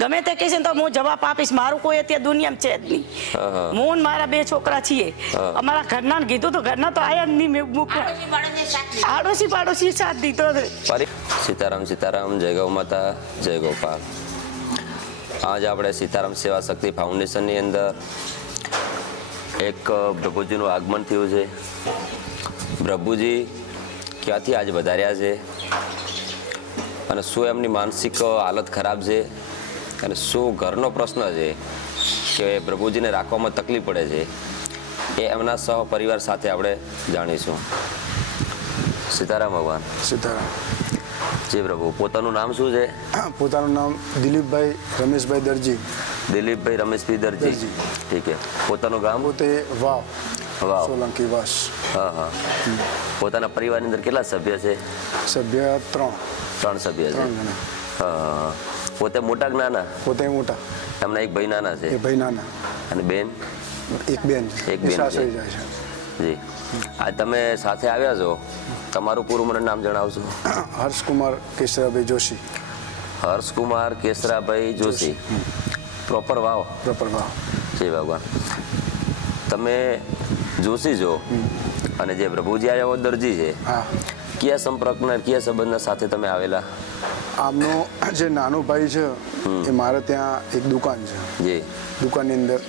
ગમે તે કહેશે ને તો હું જવાબ આપીશ. મારું કોઈ અત્યારે દુનિયામાં છે જ નહીં. હું ને મારા 2 છોકરા છીએ. અમારા ઘરના કીધું તો ઘરના તો આયા જ નહીં. આડોશી પાડોશી સાથ દીધો. સીતારામ સીતારામ, જય ગૌ માતા, જય ગોપાલ. આજ આપણે સીતારામ સેવા શક્તિ ફાઉન્ડેશનની અંદર એક પ્રભુજીનું આગમન થયું છે. પ્રભુજી ક્યાંથી આજ વધાર્યા છે અને શું એમની માનસિક હાલત ખરાબ છે અને શું ઘરનો પ્રશ્ન છે કે પ્રભુજીને રાખવામાં તકલીફ પડે છે એ એમના સહપરિવાર સાથે આપણે જાણીશું. સીતારામ ભગવાન. સીતારામ. જી પ્રભુ. પોતાનું નામ શું છે? પોતાનું નામ દિલીપભાઈ રમેશભાઈ દરજી. દિલીપભાઈ રમેશભાઈ દરજી. ઠીક છે. પોતાનું ગામ? પોતે વાવ. વાવ. સોલંકી વાસ. હા હા. પોતાના પરિવારની અંદર કેટલા સભ્ય છે? સભ્ય 3. 3 સભ્ય છે. 3 જણા. હા. પોતે મોટા કે નાના? પોતે મોટા. એમના એક ભાઈ નાના છે? એ ભાઈ નાના. અને બેન? એક બેન. એક બેન સાસરી જાય છે. જી. આ તમે સાથે આવ્યા છો, તમારું પૂરું મને નામ જણાવશો? હર્ષકુમાર કેશરાભાઈ જોશી. હર્ષકુમાર કેશરાભાઈ જોશી. પ્રોપર વાવ? પ્રોપર વાવ. જી ભગવાન. તમે જોશી છો અને જે પ્રભુજી આવ્યા દરજી છે, હા. કયા સંપર્કના કયા સંબંધના સાથે તમે આવેલા? આમનો જે નાનો ભાઈ છે એ મારે ત્યાં એક દુકાન છે. જી. દુકાનની અંદર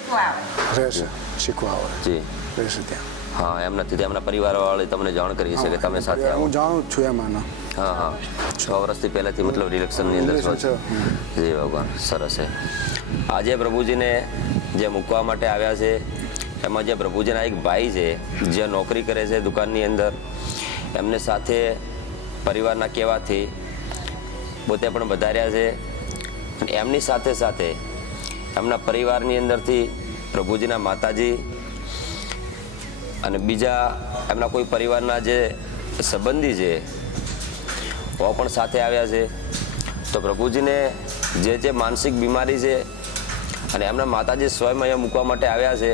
રહેશે, શીખવા આવે. જી. રહેશે ત્યાં. હા, એમનાથી એમના પરિવારવાળાએ તમને જાણ કરી છે કે તમે સાથે આવો. હું જાણું જ છું એમાંનો. હા હા. 6 વર્ષથી પહેલાથી મતલબ રિલેક્શનની અંદર છો. જી ભગવાન, સરસ છે. આજે પ્રભુજીને જે મૂકવા માટે આવ્યા છે એમાં જે પ્રભુજીના એક ભાઈ છે જે નોકરી કરે છે દુકાનની અંદર, એમને સાથે પરિવારના કહેવાથી પોતે પણ વધાર્યા છે અને એમની સાથે સાથે એમના પરિવારની અંદરથી પ્રભુજીના માતાજી અને બીજા એમના કોઈ પરિવારના જે સંબંધી છે એ પણ સાથે આવ્યા છે. તો પ્રભુજીને જે માનસિક બીમારી છે અને એમના માતાજી સ્વયં અહીંયા મૂકવા માટે આવ્યા છે,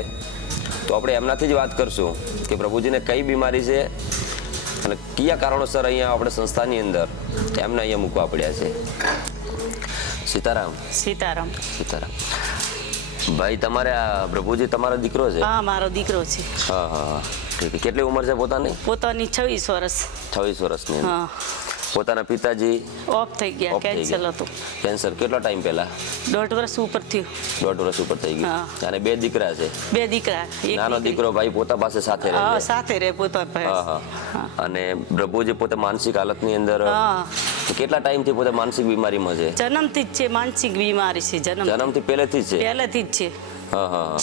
તો આપણે એમનાથી જ વાત કરશું કે પ્રભુજીને કઈ બીમારી છે અને કયા કારણોસર અહીંયા આપણે સંસ્થાની અંદર એમને અહીંયા મૂકવા પડ્યા છે. સીતારામ. સીતારામ. સીતારામ. ભાઈ, તમારે આ પ્રભુજી તમારો દીકરો છે? હા, મારો દીકરો છે. હા હા. ઠીક. કેટલી ઉંમર છે પોતાની? પોતાની 26 વર્ષ. 26 વર્ષની અંદર. હા. પોતાના પિતાજી ઓફ થઈ ગયા. કેન્સર હતું. કેન્સર કેટલો ટાઈમ પહેલા? 1.5 વર્ષ ઉપર થયું. 1.5 વર્ષ ઉપર થઈ ગયું. અને 2 દીકરા છે? 2 દીકરા. નાનો દીકરો ભાઈ પોતા પાસે સાથે રહે હા, છે? સાથે રહે પોતા હા પાસે. હા. અને પ્રભુજી પોતે માનસિક હાલતની અંદર હા. કેટલા ટાઈમથી પોતે માનસિક બીમારીમાં છે? જન્મથી જ છે. માનસિક બીમારી છે. જન્મથી પહેલેથી જ છે? પહેલેથી જ છે. હા હા.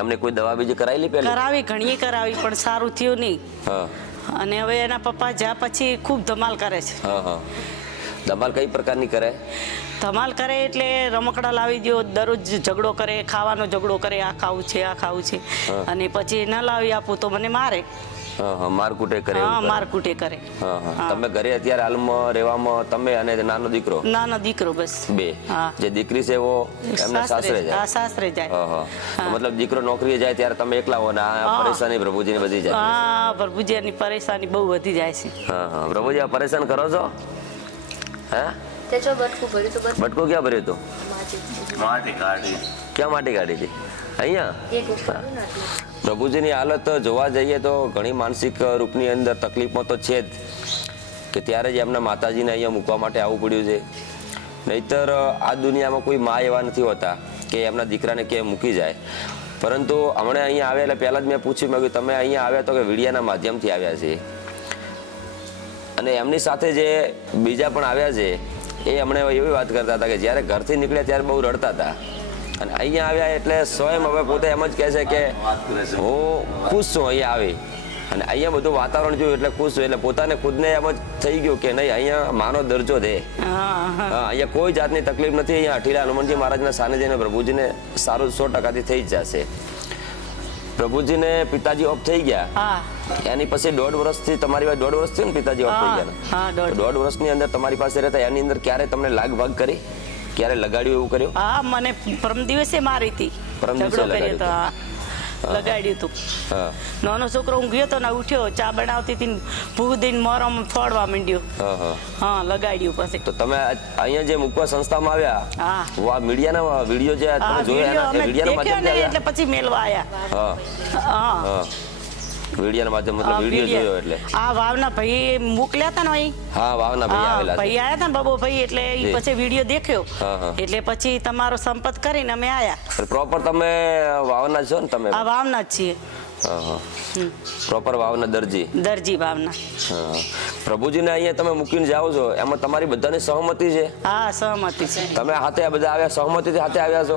એમને કોઈ દવા બીજી કરાયેલી પહેલા? કરાવી, ઘણી કરાવી, પણ સારું થયું નહીં. હા. અને હવે એના પપ્પા જ્યાં પછી ખૂબ ધમાલ કરે છે. હા હા. ધમાલ કઈ પ્રકારની કરે? ધમાલ કરે એટલે રમકડા લાવી દો, દરરોજ ઝઘડો કરે, ખાવાનો ઝઘડો કરે, આ ખાવું છે, આ ખાવું છે. અને પછી ન લાવી આપું તો મને મારે. હા હા. મારકુટે કરે? હા, મારકુટે કરે. હા હા. તમે ઘરે અત્યારે હાલમાં રહેવામાં તમે અને નાનો દીકરો? નાનો દીકરો બસ. 2. હા. જે દીકરી છે એવો એમના સાસરે જાય? હા, સાસરે જાય. હા હા. મતલબ દીકરો નોકરીએ જાય ત્યારે તમે એકલા હો ને આ પરેશાની પ્રભુજીની વધી જાય? હા, પ્રભુજીની પરેશાની બહુ વધી જાય છે. હા હા. પ્રભુજી આ પરેશાન કરો છો? હે? બટકું ક્યાં ભર્યું હતું? માટી કાઢી. ક્યાં માટી કાઢી હતી? અહીંયા? પ્રભુજીની હાલત જોવા જઈએ તો ઘણી માનસિક રૂપની અંદર તકલીફમાં તો છે જ, કે ત્યારે જ એમના માતાજીને અહીંયા મૂકવા માટે આવવું પડ્યું છે. નહીતર આ દુનિયામાં કોઈ મા એવા નથી હોતા કે એમના દીકરાને ક્યાંય મૂકી જાય. પરંતુ હમણાં અહીંયા આવ્યા એટલે પહેલાં જ મેં પૂછ્યું, મેં તમે અહીંયા આવ્યા તો કે વિડિયાના માધ્યમથી આવ્યા છે. અને એમની સાથે જે બીજા પણ આવ્યા છે એ હમણાં એવી વાત કરતા હતા કે જ્યારે ઘરથી નીકળ્યા ત્યારે બહુ રડતા હતા અને અહીંયા આવ્યા એટલે સ્વયં હવે પોતે એમ જ કહે છે કે હું ખુશ છું અહીંયા આવી અને અહીંયા બધું વાતાવરણ જોયું એટલે ખુશ છું. એટલે પોતાને ખુદને એમ જ થઈ ગયું કે નહીં, અહીંયા માનો દરજ્જો છે. હા, અહીંયા કોઈ જાતની તકલીફ નથી. અહીંયા અઠીલા હનુમાનજી મહારાજના સાનિધ્યને પ્રભુજીને સારું 100%થી થઈ જ જશે. પ્રભુજીને પિતાજી ઓફ થઈ ગયા એની પછી 1.5 વર્ષથી તમારી પાસે 1.5 વર્ષ થયું ને પિતાજી ઓફ થઈ ગયા? 1.5 વર્ષની અંદર તમારી પાસે રહેતા એની અંદર ક્યારે તમને લાગ ભાગ કરી, ક્યારે લગાડ્યું એવું કર્યું? હા, મને પરમ દિવસે મારી હતી. પરમ દિવસે લગાડ્યું? લગાડ્યું હતું. હા નાનો છોકરો હું ગયો તો ને ઉઠ્યો ચા બનાવતી હતી ને ભૂદીને મોરમ ફોડવા માંડ્યો. હા હા લગાડ્યું પછી. તો તમે અહીંયા જે મૂકવા સંસ્થામાં આવ્યા હા વા મીડિયાના વિડીયો જે હા તમે જોયા વિડીયો અમે મીડિયાના દેખ્યો ને માધ્યમથી એટલે આવ્યા પછી મેલવા આયા. હા હા હા મીડિયાના માધ્યમ હા, મતલબ વિડીયો વિડીયો. જોયો એટલે આ વાવના ભાઈ મોકલ્યા હતા ને અહીં. હા વાવના ભાઈ હા આવેલા છે ભાઈ આયા હતા ને બબો ભાઈ એટલે ઈ જી. પછી વિડીયો દેખ્યો હા, હા. એટલે પછી તમારો સંપર્ક કરીને અમે આયા. પ્રોપર તમે વાવના છો ને તમે આ વાવના જ છીએ. હા હા પ્રોપર વાવના દરજી દરજી વાવના. હા પ્રભુજીને અહીંયા તમે મૂકીને જાઓ છો એમાં તમારી બધાની સહમતિ છે હા સહમતિ છે. તમે હાથે આ બધા આવ્યા સહમતિથી હાથે આવ્યા છો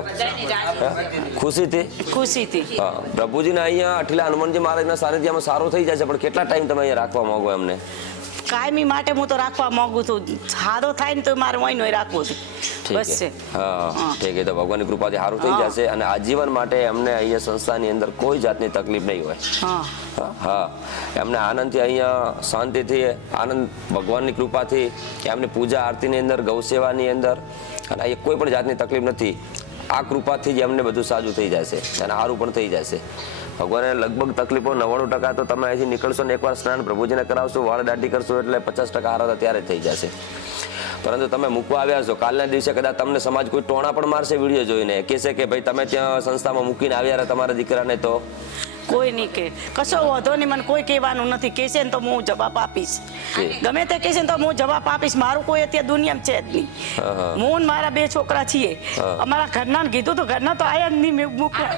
હા? ખુશીથી ખુશીથી. હા પ્રભુજીને અહીંયા અઠીલા હનુમાનજી મહારાજના સાનિધ્યમાં સારું થઈ જશે પણ કેટલા ટાઈમ તમે અહીંયા રાખવા માંગો એમને કાયમી માટે હું તો રાખવા માંગુ છું. સાદો થાય ને તો મારે વહીનો રાખવું છે. ઠીક બસ છે છે. હા હા. ઠીક છે તો ભગવાનની કૃપાથી સારું થઈ હા. જશે અને આજીવન માટે એમને અહીંયા સંસ્થાની અંદર કોઈ જાતની તકલીફ નહીં હોય હા હા, હા એમને આનંદથી અહીંયા શાંતિથી આનંદ ભગવાનની કૃપાથી એમની પૂજા આરતીની અંદર ગૌસેવાની અંદર અને અહીંયા કોઈ પણ જાતની તકલીફ નથી આ કૃપાથી જ એમને બધું સાજું થઈ જશે અને સારું પણ થઈ જશે ભગવાને લગભગ તકલીફો 99% તો તમે અહીંથી નીકળશો ને એકવાર સ્નાન પ્રભુજીને કરાવશો વાળ દાઢી કરશો એટલે 50% હારા ત્યારે જ થઈ જશે પરંતુ તમે મૂકવા આવ્યા છો કાલના દિવસે કદાચ તમને સમાજ કોઈ ટોણા પણ મારશે વિડીયો જોઈને કહેશે કે ભાઈ તમે ત્યાં સંસ્થામાં મૂકીને આવ્યા રહ્યા તમારા દીકરાને તો કોઈ નહીં કે કશો વાંધો નહીં મને કોઈ કહેવાનું નથી કહેશે ને તો હું જવાબ આપીશ. જી. ગમે તે કહેશે ને તો હું જવાબ આપીશ. મારું કોઈ અત્યારે દુનિયામાં છે જ નહીં. હા, હા. હું ને મારા 2 છોકરા છીએ. હા. અમારા ઘરના કીધું તો ઘરના તો આયા જ નહીં મેં મૂકવા.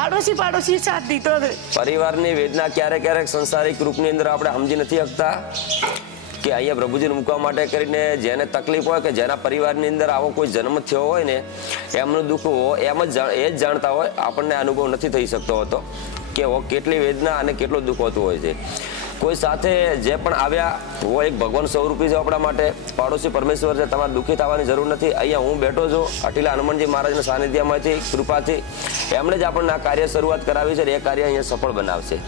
આડોશી પાડોશી સાથ દીધો છે. પરિવારની વેદના ક્યારેક ક્યારેક સંસારિક રૂપની અંદર આપણે સમજી નથી શકતા કે અહીંયા પ્રભુજીને મૂકવા માટે કરીને જેને તકલીફ હોય કે જેના પરિવારની અંદર આવો કોઈ જન્મ થયો હોય ને એમનું દુઃખ એમ જ એ જ જાણતા હોય આપણને અનુભવ નથી થઈ શકતો હોતો કે કેટલી વેદના અને કેટલું દુઃખ હોતું હોય છે કોઈ સાથે જે પણ આવ્યા वो એક ભગવાન સ્વરૂપી છે આપણા માટે પાડોશી પરમેશ્વર છે તમારે દુઃખી થવાની જરૂર નથી અહીંયા હું બેઠો છું અઠીલા હનુમાનજી મહારાજના સાનિધ્યમાંથી કૃપાથી એમણે જ આપણને આ કાર્ય શરૂઆત કરાવી છે અને એ કાર્ય અહીંયા સફળ બનાવશે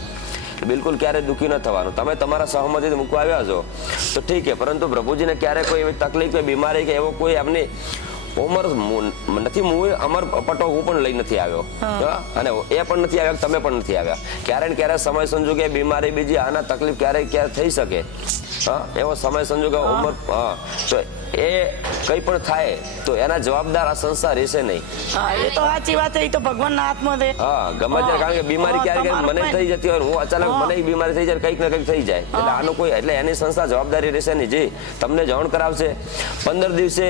બિલકુલ ક્યારે દુઃખી ન થવાનું તમે તમારા સહમતિથી મૂકવા આવ્યા છો તો ઠીક છે પરંતુ પ્રભુજીને ક્યારે કોઈ એવી તકલીફ કે બીમારી કે એવો કોઈ એમની ઉંમર નથી અમર પટો હું પણ લઈ નથી આવ્યો હા? અને એ પણ નથી આવ્યા તમે પણ નથી આવ્યા ક્યારે ને ક્યારે સમય સંજોગે બીમારી બીજી આના તકલીફ ક્યારે થઈ શકે હા એવો સમય સંજોગે ઉંમર હા તો એ કંઈ પણ થાય તો એના જવાબદાર આ સંસ્થા રહેશે નહીં હા એ તો સાચી વાત છે. એ તો ભગવાનના હાથમાં છે. હા ગમે ત્યારે કારણ કે બીમારી ક્યારેક મને થઈ જતી હોય હું અચાનક મને બીમારી થઈ જાય કંઈક ને કંઈક થઈ જાય એટલે આનું કોઈ એટલે એની સંસ્થા જવાબદારી રહેશે નહીં જી તમને જાણ કરાવશે 15 દિવસે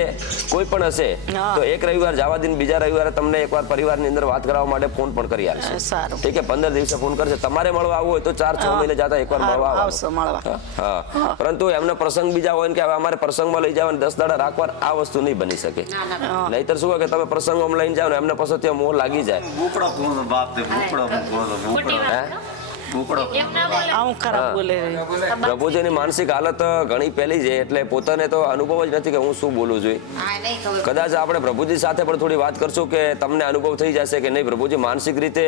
કોઈ પણ હશે તો એક રવિવાર જવા દઈને બીજા રવિવારે તમને એકવાર પરિવારની અંદર વાત કરાવવા માટે ફોન પણ કરી આપશે સારું. ઠીક છે 15 દિવસે ફોન કરશે તમારે મળવા આવવું હોય તો 4-6 મહિને જતા એકવાર મળવા આવશો મળવા. આવવાનું હા પરંતુ એમને પ્રસંગ બીજા હોય ને કે હવે અમારે પ્રસંગમાં લઈ જવા 10 દાડા રાખવા આ વસ્તુ નહીં બની શકે નહીતર શું હોય કે તમે પ્રસંગમાં લઈને જાઓ ને એમને પછી ત્યાં મોહ લાગી જાય ભૂપડો પૂરો બાપ તે ભૂપડો મૂકો તો ભૂપડો હે ભૂપડો આવું ખરાબ બોલે પ્રભુજીની માનસિક હાલત ઘણી પહેલી છે એટલે પોતાને તો અનુભવ જ નથી કે હું શું બોલું છું કદાચ આપણે પ્રભુજી સાથે પણ થોડી વાત કરશું કે તમને અનુભવ થઈ જશે કે નહીં પ્રભુજી માનસિક રીતે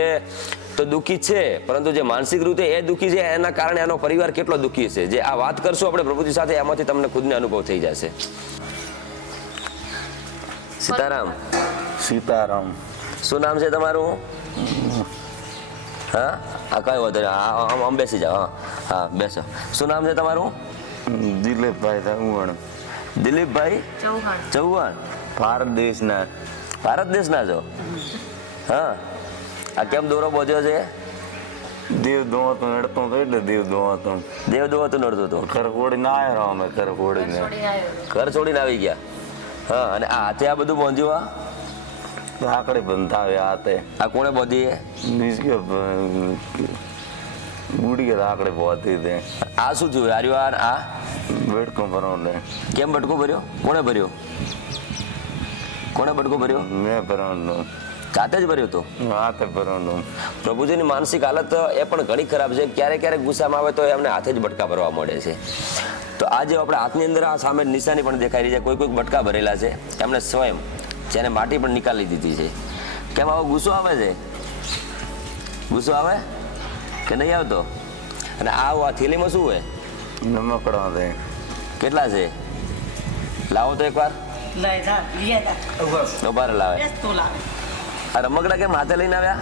તો દુઃખી છે પરંતુ જે માનસિક રીતે એ દુઃખી છે એના કારણે એનો પરિવાર કેટલો દુઃખી છે જે આ વાત કરશું આપણે પ્રભુજી સાથે એમાંથી તમને ખુદને અનુભવ થઈ જશે સીતારામ સીતારામ શું નામ છે તમારું હા આ કઈ વાંધો નહીં આમ બેસી જાઓ હા હા બેસો શું નામ છે તમારું દિલીપભાઈ ચૌહાણ દિલીપભાઈ ચૌહાણ ભારત દેશના ભારત દેશના છો હા આ કેમ દોરો બોધ્યો છે દેવ દોતો નડતો હતો એટલે દેવ દોતો દેવ દોતું નડતું હતું ઘર ફોડીને આવ્યો અમે ઘર ફોડીને ઘર છોડીને આવી ગયા હા અને આ હાથે આ બધું બાંધ્યું આકડે બંધાવ્યા હાથે આ કોણે બાંધી મીન્સ કે ગુડી આકડે પહોંચી દે આ શું થયું હાર્યું આ બેડકો ભરવાને કેમ બટકો ભર્યો કોણે ભર્યો ભર્યો મેં ભરવાનું જાતે જ ભર્યો તો હાથે ભરવાનું પ્રભુજીની માનસિક હાલત એ પણ ઘણી ખરાબ છે ક્યારેક ક્યારેક ગુસ્સામાં આવે તો એમને હાથે જ બટકા ભરવા મળે છે તો આજે આપણે હાથની અંદર આ સામે નિશાની પણ દેખાઈ રહી છે કોઈ બટકા ભરેલા છે એમણે સ્વયં જેને માટી પણ નિકાલી દીધી છે કેમ આવો ગુસ્સો આવે છે ગુસ્સો આવે કે નહીં આવતો અને આ થેલીમાં શું હોય નમકડા દે કેટલા છે લાવો તો એકવાર લઈ જા લે જા ઉભા રહો, લાવે બેસ તું લાવે આ રમકડા કેમ હાથે લઈને આવ્યા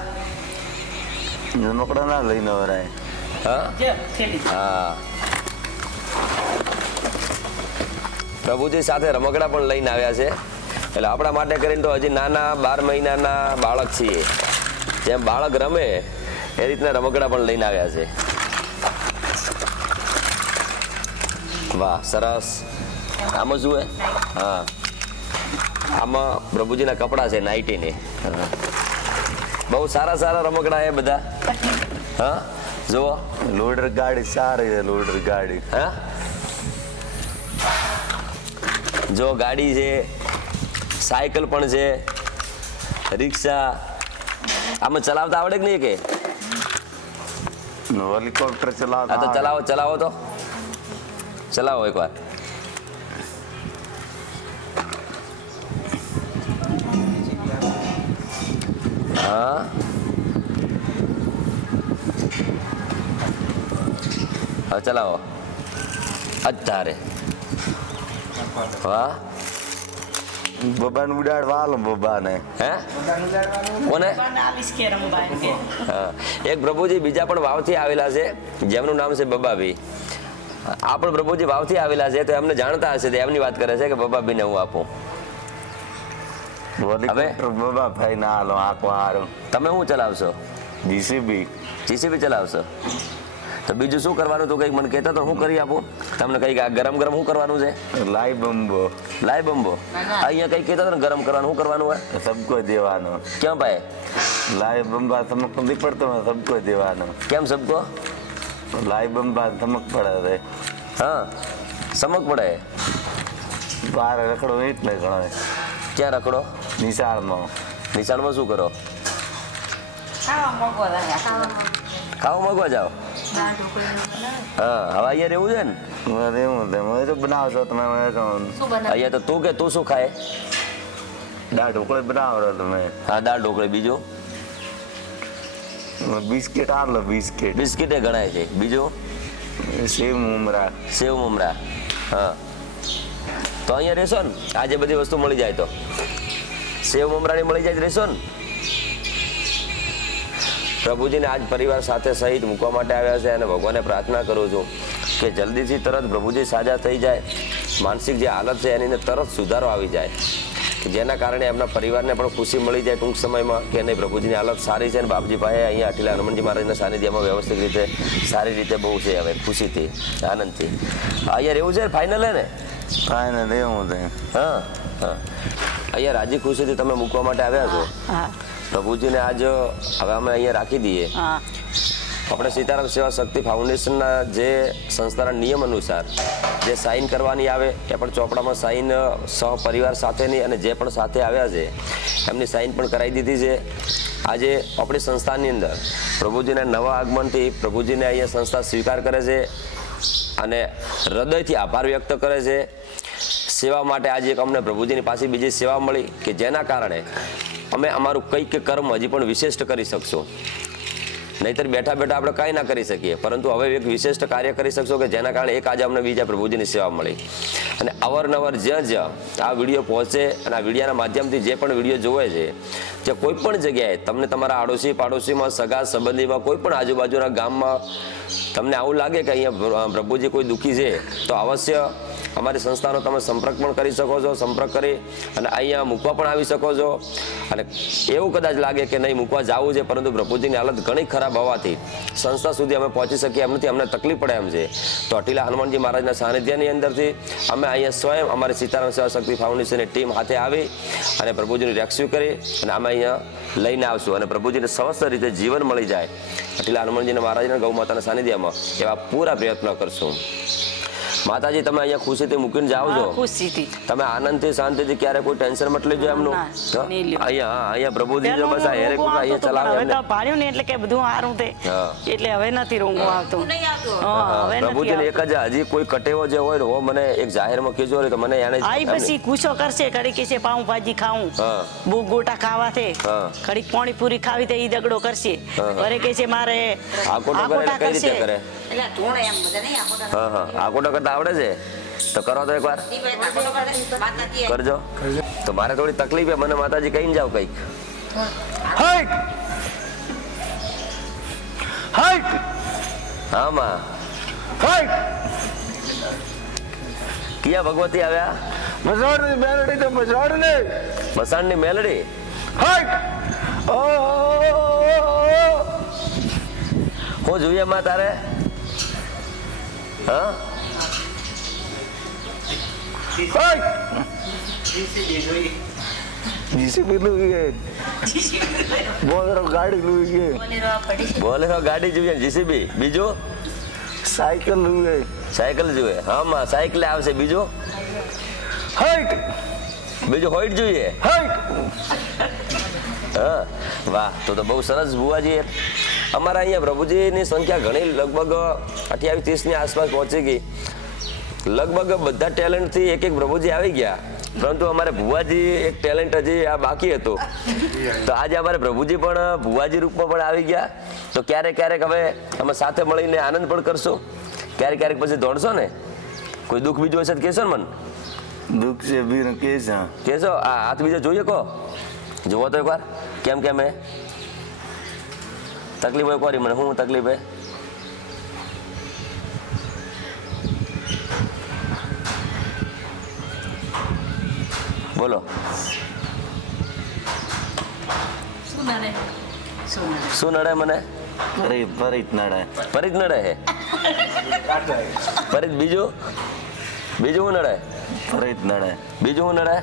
રમકડા ના લઈને વરાય. હા હા પ્રભુજી સાથે રમકડા પણ લઈને આવ્યા છે. એટલે આપણા માટે કરીને તો હજી નાના 12 મહિનાના બાળક છીએ, જેમ બાળક રમે એ રીતના રમકડા પણ લઈને આવ્યા છે. વાહ સરસ. આમાં શું હે? હા આમાં પ્રભુજીના કપડા છે, નાઇટીને. બહુ સારા સારા રમકડા એ બધા. હા જુઓ લોડર ગાડી સારી છે, લોડર ગાડી. હા જો ગાડી છે, સાયકલ પણ છે, રિક્ષા. આમાં ચલાવતા આવડે કે નહીં કે? હેલિકોપ્ટર હા ચલાવતા તો ચલાવો ચલાવો તો ચલાવો એકવાર. હા હા ચલાવો અત્યારે. વાહ. બબાને ઉડાડવા આલો બબાને. હે કોને? હા એક પ્રભુજી બીજા પણ વાવથી આવેલા છે, જેમનું નામ છે બબાભી. આ પણ પ્રભુજી વાવથી આવેલા છે, તો એમને જાણતા હશે, તો એમની વાત કરે છે કે બબાભીને હું આપું. હેલિકોપ્ટર બબા ભાઈ ના આલો આખો હારું. તમે શું ચલાવશો? જીસીબી. જીસીબી ચલાવશો? તો બીજું શું કરવાનું? તો કંઈક મને કહેતા તો હું કરી આપું તમને. કંઈક આ ગરમ ગરમ શું કરવાનું છે? લાઈ બંબો. લાય બંબો. અહીંયા કંઈક કહેતા ને ગરમ કરવાનું, શું કરવાનું હોય? સબકો દેવાનો. ક્યાં ભાઈ? લાઈ બંબા ધમક નથી પડતો, સબકો દેવાનો. કેમ સબકો? લાઈ બંબા ધમક પડે છે. હા સમક પડે. બહાર રખડો એટલે ગણો. ક્યાં રખડો? નિશાળમાં. નિશાળમાં શું કરો? ખાવા માંગવા જાઓ? હા હવે અહીંયા રહેવું છે ને? મારે એવું છે, મને તો બનાવશો તમે. અહીંયા તો તું કે તું શું ખાય? દાળ ઢોકળી બનાવો તમે. હા દાળ ઢોકળી. બીજું? બિસ્કિટ આલો. બિસ્કિટ. બિસ્કિટે ગણાય છે. બીજું? સેવ મમરા. સેવ મમરા. હા તો અહીંયા રહેશો ને? આજે બધી વસ્તુ મળી જાય તો સેવ મમરાની મળી જાય રહેશો ને? પ્રભુજીને આજ પરિવાર સાથે સહિત મૂકવા માટે આવ્યા છે, અને ભગવાનને પ્રાર્થના કરું છું કે જલ્દીથી તરત પ્રભુજી સાજા થઈ જાય. માનસિક જે હાલત છે એની અંદર તરત સુધારો આવી જાય, કે જેના કારણે એમના પરિવારને પણ ખુશી મળી જાય ટૂંક સમયમાં કે નહીં પ્રભુજીની હાલત સારી છે. અને બાપજી ભાઈ અહીંયા અઠીલા હનુમાનજી મહારાજના સાનિધ્યમાં વ્યવસ્થિત રીતે સારી રીતે બહુ છે, હવે ખુશીથી આનંદથી. અહીંયા રહેવું છે ફાઇનલ હે ને? ફાઇનલ એવું છે. હા હા અહીંયા રાજી ખુશીથી તમે મૂકવા માટે આવ્યા છો. હા પ્રભુજીને આજ હવે અમે અહીંયા રાખી દઈએ. હા આપણે સીતારામ સેવા શક્તિ ફાઉન્ડેશનના જે સંસ્થાના નિયમ અનુસાર જે સાઇન કરવાની આવે એ પણ ચોપડામાં સાઇન સહપરિવાર સાથેની, અને જે પણ સાથે આવ્યા છે એમની સાઇન પણ કરાવી દીધી છે. આજે આપણી સંસ્થાની અંદર પ્રભુજીના નવા આગમનથી પ્રભુજીને અહીંયા સંસ્થા સ્વીકાર કરે છે અને હૃદયથી આભાર વ્યક્ત કરે છે. સેવા માટે આજે એક અમને પ્રભુજીની પાસે બીજી સેવા મળી કે જેના કારણે અમે અમારું કંઈક કર્મ હજી પણ વિશિષ્ટ કરી શકશું. નહીતર બેઠા બેઠા આપણે કાંઈ ના કરી શકીએ, પરંતુ હવે એક વિશિષ્ટ કાર્ય કરી શકશો કે જેના કારણે એક આજે અમને બીજા પ્રભુજીની સેવા મળી. અને અવારનવાર જ્યાં જ્યાં આ વિડીયો પહોંચે અને આ વિડીયોના માધ્યમથી જે પણ વિડીયો જોવે છે, જે કોઈ પણ જગ્યાએ તમને તમારા આડોશી પાડોશીમાં, સગા સંબંધીમાં, કોઈ પણ આજુબાજુના ગામમાં તમને આવું લાગે કે અહીંયા પ્રભુજી કોઈ દુઃખી છે, તો અવશ્ય અમારી સંસ્થાનો તમે સંપર્ક પણ કરી શકો છો. સંપર્ક કરી અને અહીંયા મૂકવા પણ આવી શકો છો. અને એવું કદાચ લાગે કે નહીં મૂકવા જવું છે, પરંતુ પ્રભુજીની હાલત ઘણી ખરાબ હોવાથી સંસ્થા સુધી અમે પહોંચી શકીએ એમ નથી, અમને તકલીફ પડે એમ છે, તો અઠીલા હનુમાનજી મહારાજના સાનિધ્યની અંદરથી અમે અહીંયા સ્વયં અમારી સીતારામ સેવા શક્તિ ફાઉન્ડેશનની ટીમ હાથે આવી અને પ્રભુજીની રેસ્ક્યુ કરી અને અમે અહીંયા લઈને આવશું. અને પ્રભુજીને સ્વસ્થ રીતે જીવન મળી જાય અઠીલા હનુમાનજીના મહારાજના ગૌ માતાના સાનિધ્યમાં એવા પૂરા પ્રયત્નો કરશું. માતાજી તમે અહીંયા ખુશીથી મૂકીને જાઓ છો, ખુશીથી તમે આનંદથી શાંતિથી ક્યારે કોઈ ટેન્શન મત લેજો એમનું. અહીંયા પ્રભુજી જો બસ આ હેરેક અહીંયા ચલાવે હવે તો પાડ્યું ને એટલે કે બધું સારું તે એટલે હવે નથી રોંગું આવતું. પ્રભુજીને એક જ હજી કોઈ કટેવો જે હોય ને મને એક જાહેરમાં કહેજો તો મને એને આઈ પછી ગુસ્સો કરશે, ઘડી કે છે પાઉં ભાજી ખાવું, બહુ ગોટા ખાવા છે, ઘડી પાણી પૂરી ખાવી તે ઈ દગડો કરશે, ઘરે કે છે મારે આકોટા કઈ રીતે કરે? આકોટા કરતા આવડે છે તો કરો તો એકવાર કરજો. તો મારે થોડી તકલીફ છે, મને માતાજી કહીને જાવ કઈક. હાઈટ હા માં હાઈટ ક્યાં ભગવતી આવ્યા? મસાડની મેલડી તો મસાડને મસાણની મેલડી. હાઈટ હું જોઈએ માં તારે? હા હાઈટ જીસીબી લુઈએ બોલેરો ગાડી લુઈએ બોલેરો ગાડી જોઈએ ને જીસીબી. બીજું? સાયકલ લુઈએ સાયકલ જોઈએ. હા માં સાયકલે આવશે. બીજું? હાઈટ બીજું હોઈટ જોઈએ. હાઈટ હા વાહ, તો બહુ સરસ બુવાજી. અમારા અહીંયા પ્રભુજીની સંખ્યા ઘણી લગભગ 28-30 ની આસપાસ પહોંચી ગઈ. લગભગ બધા ટેલેન્ટથી એક પ્રભુજી આવી ગયા, પરંતુ અમારે ભુવાજી એક ટેલેન્ટ હજી આ બાકી હતું. તો આજે અમારે પ્રભુજી પણ ભુવાજી રૂપમાં પણ આવી ગયા. તો ક્યારેક ક્યારેક હવે અમે સાથે મળીને આનંદ પણ કરશું. ક્યારેક ક્યારેક પછી દોડશો ને. કોઈ દુઃખ બીજું હશે તો કહેશો ને મને? દુઃખ છે બીર કેસા કહેશો? આ હાથ બીજો જોઈએ કહો, જુઓ તો એકવાર. કેમ કેમ હે તકલીફ હોય કોરી? મને શું તકલીફ હે? બોલો. શું નડે મને? પરિત નડે પરિત નડે હે? પરિત. બીજું? બીજું શું નડે? પરિત નડે બીજું શું નડે?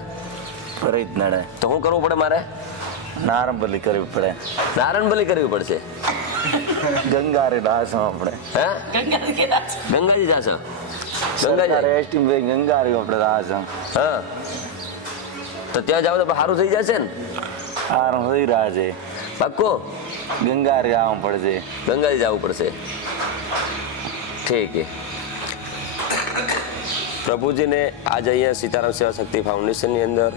પરિત નડે તો શું કરવું પડે મારે? નારંબલી કરવી પડે નારણબલી કરવી પડશે. ગંગારે દાસ આપણે હે? ગંગાજી જાશો? ગંગાજી. એસટી ભાઈ ગંગારી આપણે દાસ હા, તો ત્યાં જાવ તો સારું થઈ જશે ને? આરામ થઈ રહ્યા છે પાક્કો? ગંગારી આવવું પડશે ગંગાજી જવું પડશે. ઠીક છે. પ્રભુજીને આજે અહીંયા સીતારામ સેવા શક્તિ ફાઉન્ડેશનની અંદર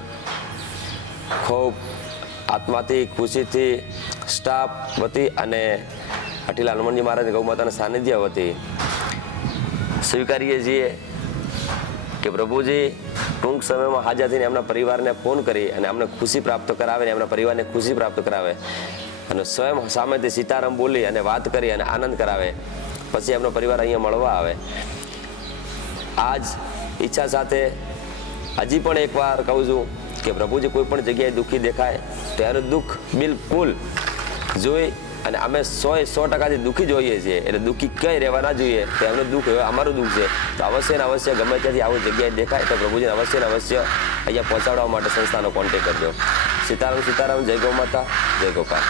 ખૂબ આત્માથી ખુશીથી સ્ટાફ વતી અને અઠીલા હનુમાનજી મહારાજ ગૌ માતાના સાનિધ્ય વતી સ્વીકારીએ છીએ કે પ્રભુજી ટૂંક સમયમાં હાજર થઈને એમના પરિવારને ફોન કરી અને અમને ખુશી પ્રાપ્ત કરાવે ને એમના પરિવારને ખુશી પ્રાપ્ત કરાવે અને સ્વયં સામેથી સીતારામ બોલી અને વાત કરી અને આનંદ કરાવે. પછી એમનો પરિવાર અહીંયા મળવા આવે. આ જ ઈચ્છા સાથે હજી પણ એકવાર કહું છું કે પ્રભુજી કોઈ પણ જગ્યાએ દુઃખી દેખાય તો એનું દુઃખ બિલકુલ જોઈ અને અમે 100% દુઃખી જોઈએ છીએ. એટલે દુઃખી કંઈ રહેવા ના જોઈએ. તો એમનું દુઃખ હવે અમારું દુઃખ છે. તો અવશ્ય ને અવશ્ય ગમે ત્યાંથી આવું જગ્યાએ દેખાય તો પ્રભુજીને અવશ્ય ને અવશ્ય અહીંયા પહોંચાડવા માટે સંસ્થાનો કોન્ટેક્ટ કરજો. સીતારામ સીતારામ. જય ગૌ માતા, જય ગોપાલ.